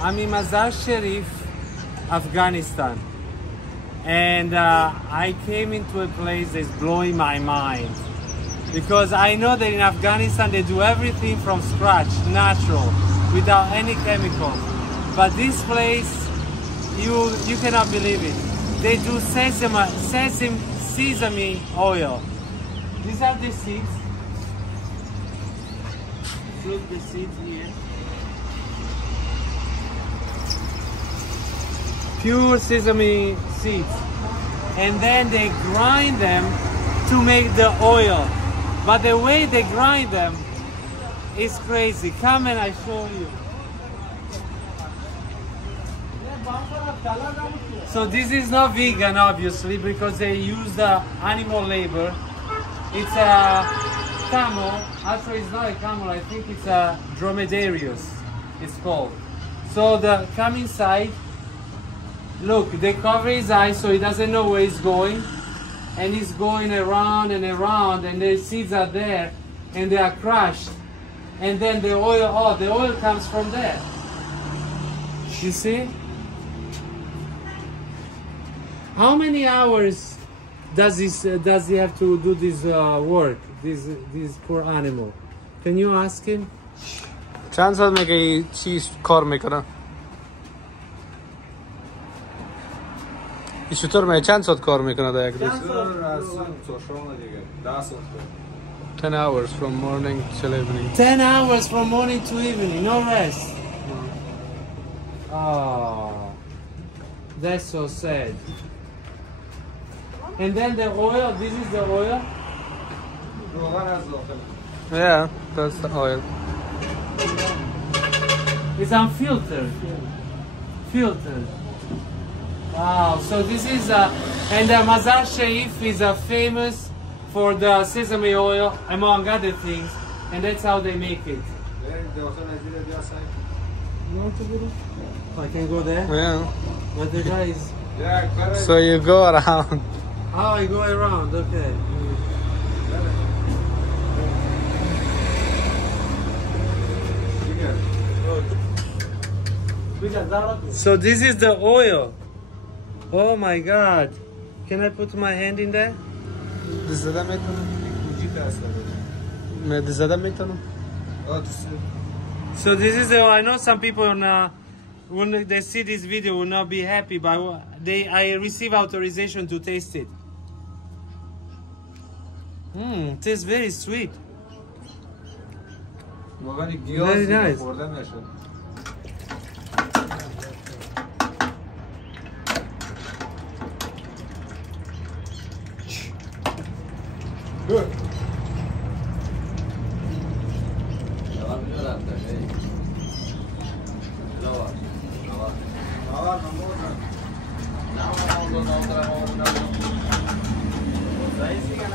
I'm in Mazar-I-Sharif, Afghanistan. And I came into a place that's blowing my mind. Because I know that in Afghanistan they do everything from scratch, natural, without any chemical. But this place, you cannot believe it. They do sesame oil. These are the seeds. Look the seeds here. Pure sesame seeds. And then they grind them to make the oil. But the way they grind them is crazy. Come and I show you. So this is not vegan, obviously, because they use the animal labor. It's a camel. Actually, it's not a camel. I think it's a dromedarius. It's called. So come inside. Look, they cover his eyes so he doesn't know where he's going. And he's going around and around, and the seeds are there, and they are crushed. And then the oil comes from there. You see? How many hours does he have to do this work? This poor animal. Can you ask him? چند ساعت میگه چی کار میکنه؟ این چطور میگه چند ساعت کار میکنه در یک روز؟ 10 hours from morning till evening. 10 hours from morning to evening, no rest. Oh, that's so sad. And then the oil, this is the oil? Yeah, that's the oil. It's unfiltered. Filtered. Wow, so this is and the Mazar-I-Sharif is famous for the sesame oil, among other things, and that's how they make it. I can go there? Yeah. But the guy is... So you go around. Oh, I go around, okay. So this is the oil. Oh my God. Can I put my hand in there? So this is the, I know some people when they see this video will not be happy, but I receive authorization to taste it. It tastes very sweet. Very nice. Good. Ahí sigan a